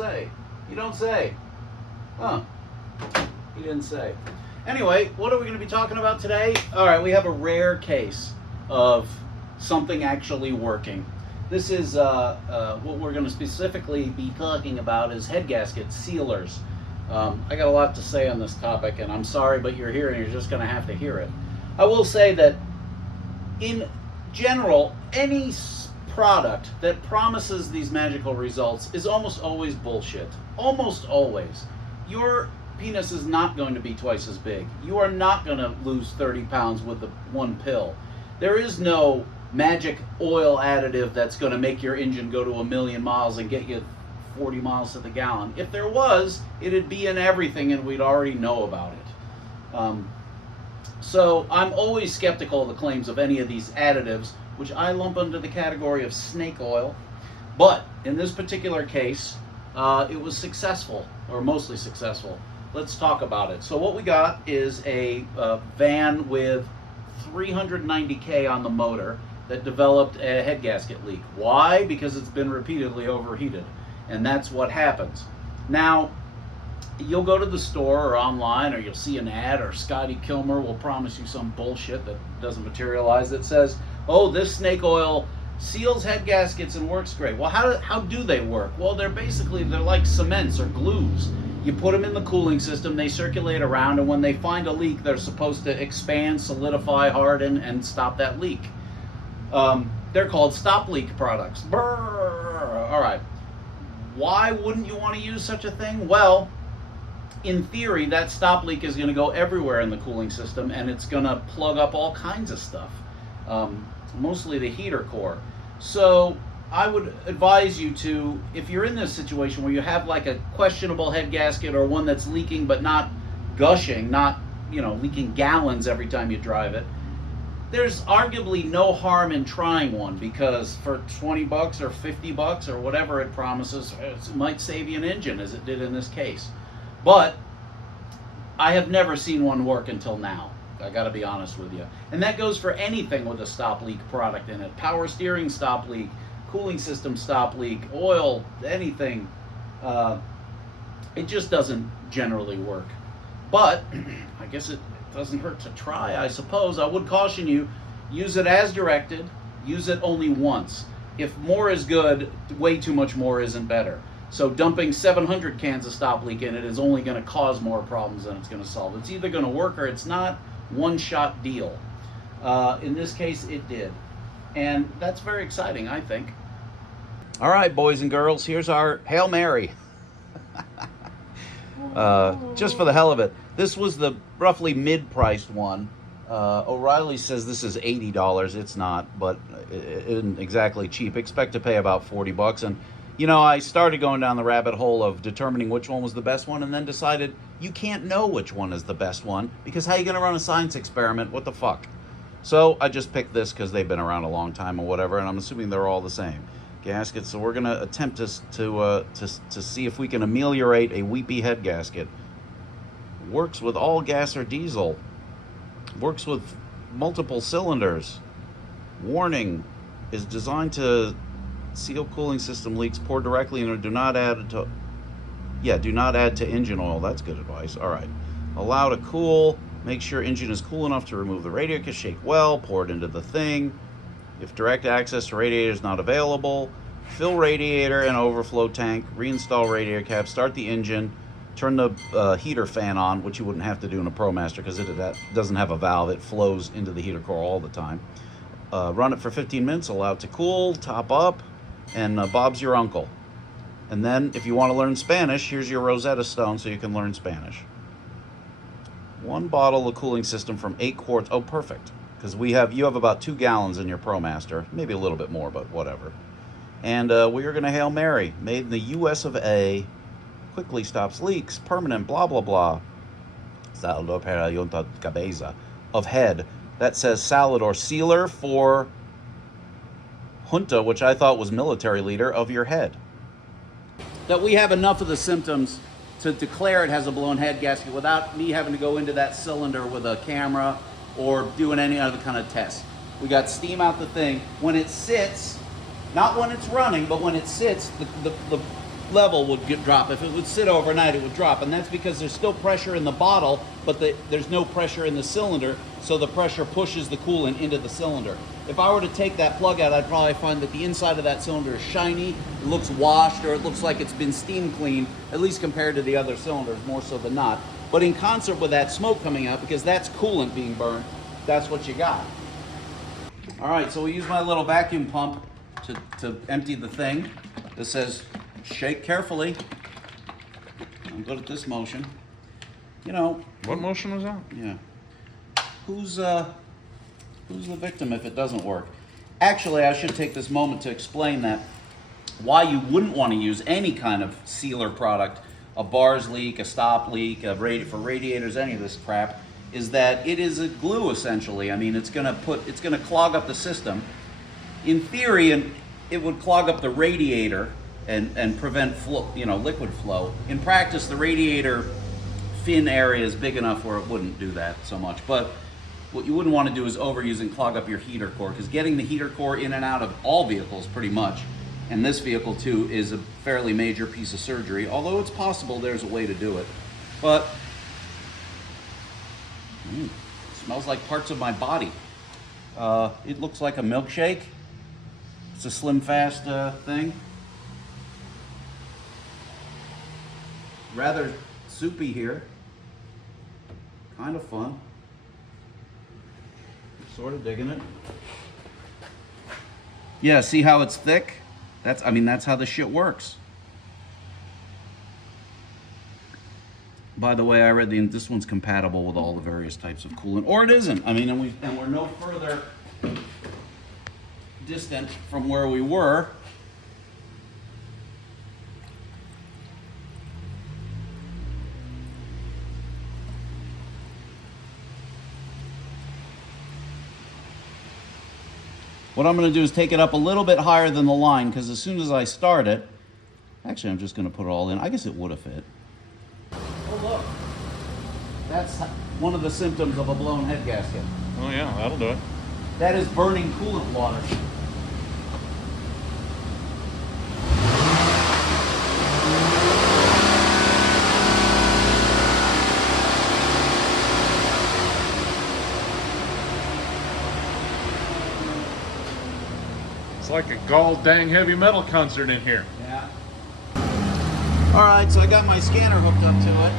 say. You don't say. Huh. He didn't say. Anyway, what are we going to be talking about today? All right, we have a rare case of something actually working. This is what we're going to specifically be talking about is head gasket sealers. I got a lot to say on this topic, and I'm sorry, but you're here and you're just going to have to hear it. I will say that in general, any product that promises these magical results is almost always bullshit. Almost always. Your penis is not going to be twice as big. You are not going to lose 30 pounds with the one pill. There is no magic oil additive that's going to make your engine go to 1,000,000 miles and get you 40 miles to the gallon. If there was, it'd be in everything and we'd already know about it. So I'm always skeptical of the claims of any of these additives, which I lump under the category of snake oil. But in this particular case, it was successful, or mostly successful. Let's talk about it. So what we got is a van with 390K on the motor that developed a head gasket leak. Why? Because it's been repeatedly overheated, and that's what happens. Now, you'll go to the store or online, or you'll see an ad, or Scotty Kilmer will promise you some bullshit that doesn't materialize that says, oh, this snake oil seals head gaskets and works great. Well, how do they work? Well, they're like cements or glues. You put them in the cooling system, they circulate around, and when they find a leak, they're supposed to expand, solidify, harden, and stop that leak. They're called stop leak products. Brrr. All right. Why wouldn't you want to use such a thing? Well, in theory, that stop leak is going to go everywhere in the cooling system, and it's going to plug up all kinds of stuff, mostly the heater core. So I would advise you to, if you're in this situation where you have like a questionable head gasket or one that's leaking but not gushing, not, leaking gallons every time you drive it, there's arguably no harm in trying one, because for 20 bucks or 50 bucks or whatever it promises, it might save you an engine, as it did in this case. But I have never seen one work until now. I got to be honest with you. And that goes for anything with a stop leak product in it. Power steering stop leak, cooling system stop leak, oil, anything. It just doesn't generally work. But I guess it doesn't hurt to try, I suppose. I would caution you, use it as directed, use it only once. If more is good, way too much more isn't better. So dumping 700 cans of stop leak in it is only going to cause more problems than it's going to solve. It's either going to work or it's not. One-shot deal. In this case, it did. And that's very exciting, I think. All right, boys and girls, here's our Hail Mary. Just for the hell of it. This was the roughly mid-priced one. O'Reilly says this is $80. It's not, but it isn't exactly cheap. Expect to pay about 40 bucks. And I started going down the rabbit hole of determining which one was the best one, and then decided you can't know which one is the best one, because how are you going to run a science experiment? What the fuck? So I just picked this because they've been around a long time or whatever, and I'm assuming they're all the same gaskets. So we're going to attempt to see if we can ameliorate a weepy head gasket. Works with all gas or diesel. Works with multiple cylinders. Warning, is designed to seal cooling system leaks. Pour directly in, or do not add to engine oil. That's good advice. All right. Allow to cool. Make sure engine is cool enough to remove the radiator. Shake well. Pour it into the thing. If direct access to radiator is not available, fill radiator and overflow tank. Reinstall radiator cap. Start the engine. Turn the heater fan on, which you wouldn't have to do in a Promaster because that doesn't have a valve. It flows into the heater core all the time. Run it for 15 minutes. Allow it to cool. Top up. And Bob's your uncle. And then, if you want to learn Spanish, here's your Rosetta Stone so you can learn Spanish. 1 bottle of cooling system from 8 quarts. Oh, perfect. Because you have about 2 gallons in your Promaster. Maybe a little bit more, but whatever. And we are going to Hail Mary. Made in the US of A. Quickly stops leaks. Permanent, blah, blah, blah. Of head. That says salad or sealer for junta, which I thought was military leader, of your head. That we have enough of the symptoms to declare it has a blown head gasket without me having to go into that cylinder with a camera or doing any other kind of test. We got steam out the thing. When it sits, not when it's running, but when it sits, the level would drop. If it would sit overnight, it would drop, and that's because there's still pressure in the bottle, but there's no pressure in the cylinder, so the pressure pushes the coolant into the cylinder. If I were to take that plug out, I'd probably find that the inside of that cylinder is shiny, it looks washed, or it looks like it's been steam cleaned, at least compared to the other cylinders, more so than not. But in concert with that smoke coming out, because that's coolant being burned, that's what you got. All right, so we use my little vacuum pump to empty the thing. This says, shake carefully. I'm good at this motion. You know. What motion was that? Yeah. Who's the victim if it doesn't work? Actually, I should take this moment to explain that why you wouldn't want to use any kind of sealer product, a bars leak, a stop leak, for radiators, any of this crap, is that it is a glue essentially. I mean, it's gonna clog up the system. In theory, and it would clog up the radiator and prevent liquid flow. In practice, the radiator fin area is big enough where it wouldn't do that so much. But what you wouldn't want to do is overuse and clog up your heater core, because getting the heater core in and out of all vehicles pretty much, and this vehicle too, is a fairly major piece of surgery, although it's possible there's a way to do it. But it smells like parts of my body. It looks like a milkshake. It's a Slim Fast thing. Rather soupy here. Kind of fun. Sort of digging it. Yeah, see how it's thick? That's how this shit works. By the way, I read this one's compatible with all the various types of coolant, or it isn't. I mean, and we're no further distant from where we were. What I'm going to do is take it up a little bit higher than the line, because as soon as I start it, actually I'm just going to put it all in. I guess it would have fit. Oh look, that's one of the symptoms of a blown head gasket. Oh yeah, that'll do it. That is burning coolant water. It's like a gall dang heavy metal concert in here. Yeah. All right, so I got my scanner hooked up to it,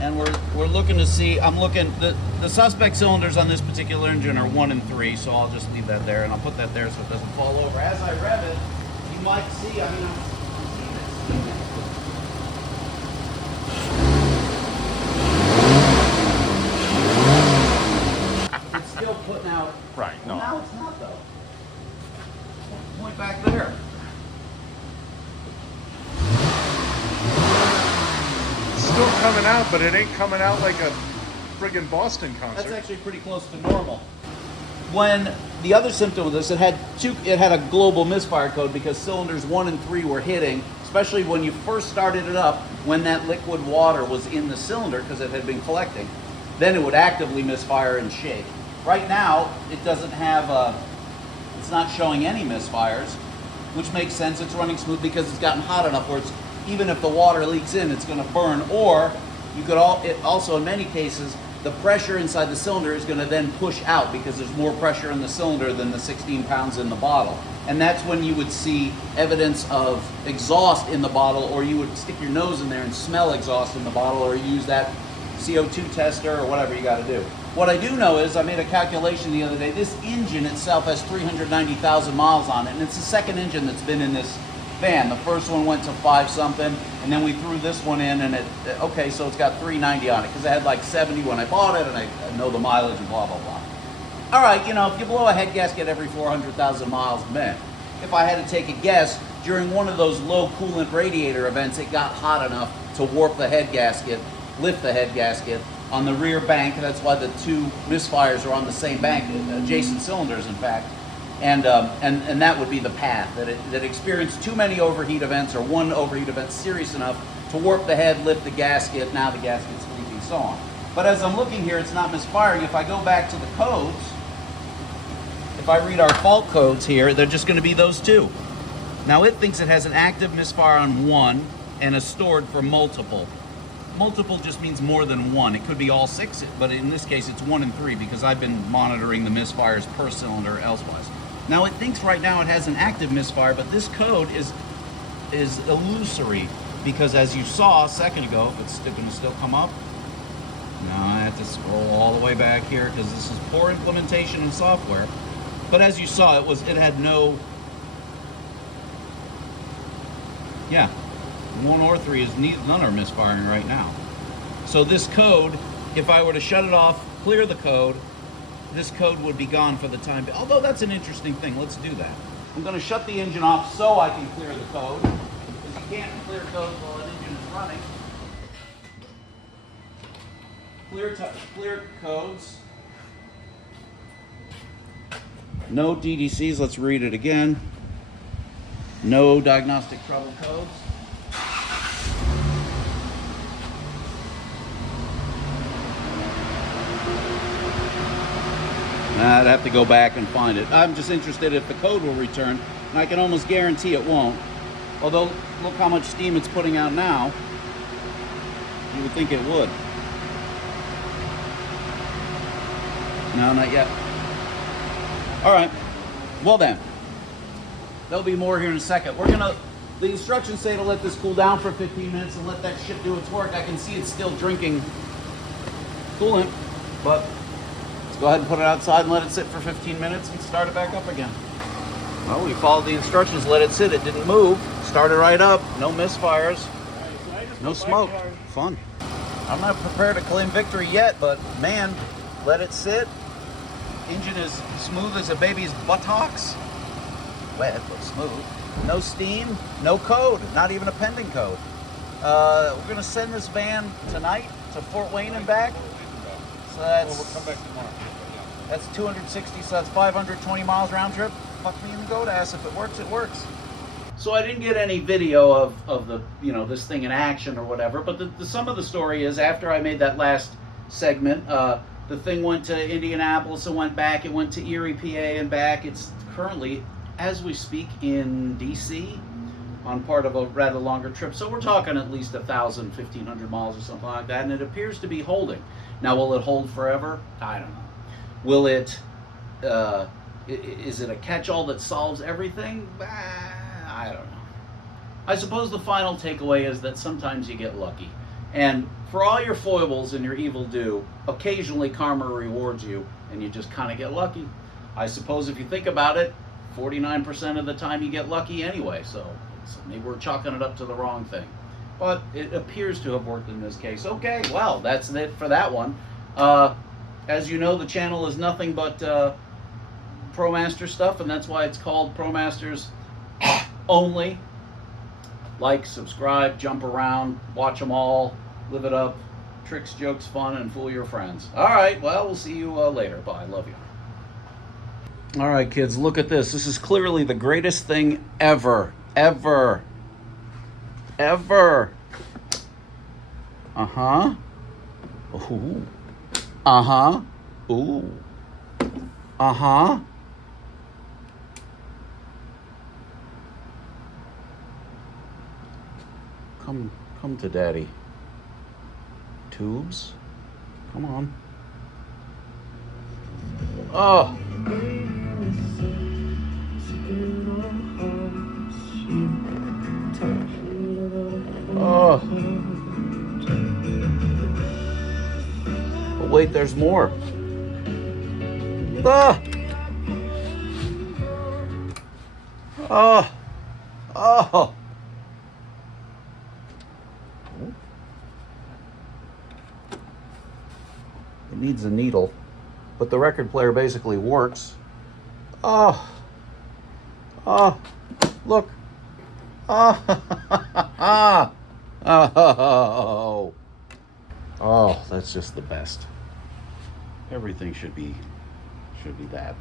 and we're looking to see. The suspect cylinders on this particular engine are 1 and 3, so I'll just leave that there, and I'll put that there so it doesn't fall over. As I rev it, you might see. I'm seeing it. It's still putting out. Right. Well, No. now it's not though. Point back there. It's still coming out, but it ain't coming out like a friggin' Boston concert. That's actually pretty close to normal. When the other symptom of this, it had a global misfire code, because cylinders 1 and 3 were hitting, especially when you first started it up, when that liquid water was in the cylinder because it had been collecting. Then it would actively misfire and shake. Right now, it doesn't have it's not showing any misfires, which makes sense. It's running smooth because it's gotten hot enough where even if the water leaks in, it's going to burn. Or you could also, in many cases, the pressure inside the cylinder is going to then push out, because there's more pressure in the cylinder than the 16 pounds in the bottle. And that's when you would see evidence of exhaust in the bottle, or you would stick your nose in there and smell exhaust in the bottle, or use that CO2 tester or whatever you got to do. What I do know is, I made a calculation the other day, this engine itself has 390,000 miles on it, and it's the second engine that's been in this van. The first one went to 5 something, and then we threw this one in, and okay, so it's got 390 on it, because I had like 70 when I bought it, and I know the mileage and blah, blah, blah. All right, if you blow a head gasket every 400,000 miles, man, if I had to take a guess, during one of those low coolant radiator events, it got hot enough to warp the head gasket, lift the head gasket on the rear bank. That's why the 2 misfires are on the same bank, adjacent cylinders, in fact. And that would be the path, that experienced too many overheat events, or one overheat event serious enough to warp the head, lift the gasket, now the gasket's leaking, so on. But as I'm looking here, it's not misfiring. If I go back to the codes, if I read our fault codes here, they're just going to be those 2. Now it thinks it has an active misfire on one and a stored for multiple. Multiple just means more than one. It could be all 6, but in this case it's 1 and 3 because I've been monitoring the misfires per cylinder elsewise. Now it thinks right now it has an active misfire, but this code is illusory because as you saw a second ago, if it's going to still come up, no, I have to scroll all the way back here because this is poor implementation in software. But as you saw, it had no, yeah, 1 or 3 is none are misfiring right now. So this code, if I were to shut it off, clear the code, this code would be gone for the time being. Although that's an interesting thing, let's do that. I'm going to shut the engine off so I can clear the code, because you can't clear code while an engine is running. Clear codes. No DDCs, let's read it again. No diagnostic trouble codes. I'd have to go back and find it. I'm just interested if the code will return, and I can almost guarantee it won't. Although, look how much steam it's putting out now. You would think it would. No, not yet. All right. Well then, there'll be more here in a second. The instructions say to let this cool down for 15 minutes and let that shit do its work. I can see it's still drinking coolant, but let's go ahead and put it outside and let it sit for 15 minutes and start it back up again. Well, we followed the instructions, let it sit. It didn't move. Started right up. No misfires. No smoke. Fun. I'm not prepared to claim victory yet, but man, let it sit. Engine is smooth as a baby's buttocks. Wet, but smooth. No steam, no code, not even a pending code. We're going to send this van tonight to Fort Wayne and back. So that's, we'll come back tomorrow. That's 260, so that's 520 miles round trip. Fuck me in the goat ass. If it works, it works. So I didn't get any video of the, this thing in action or whatever, but the sum of the story is after I made that last segment, the thing went to Indianapolis and went back. It went to Erie, PA and back. It's currently, as we speak, in DC on part of a rather longer trip. So we're talking at least 1,000, 1,500 miles or something like that. And it appears to be holding. Now, will it hold forever? I don't know. Will it, is it a catch-all that solves everything? I don't know. I suppose the final takeaway is that sometimes you get lucky. And for all your foibles and your evil do, occasionally karma rewards you and you just kind of get lucky. I suppose if you think about it, 49% of the time you get lucky anyway, so maybe we're chalking it up to the wrong thing. But it appears to have worked in this case. Okay, well, that's it for that one. As you know, the channel is nothing but Promaster stuff, and that's why it's called Promasters Only. Like, subscribe, jump around, watch them all, live it up. Tricks, jokes, fun, and fool your friends. All right, well, we'll see you later. Bye. Love you. All right, kids, look at this. This is clearly the greatest thing ever. Ever. Ever. Uh-huh. Ooh. Uh-huh. Ooh. Uh-huh. Come to daddy. Tubes? Come on. Oh. Oh. But wait, there's more. Ah. Oh. Oh. It needs a needle, but the record player basically works. Oh. Oh. Look. Oh. Oh. Oh, that's just the best. Everything should be that.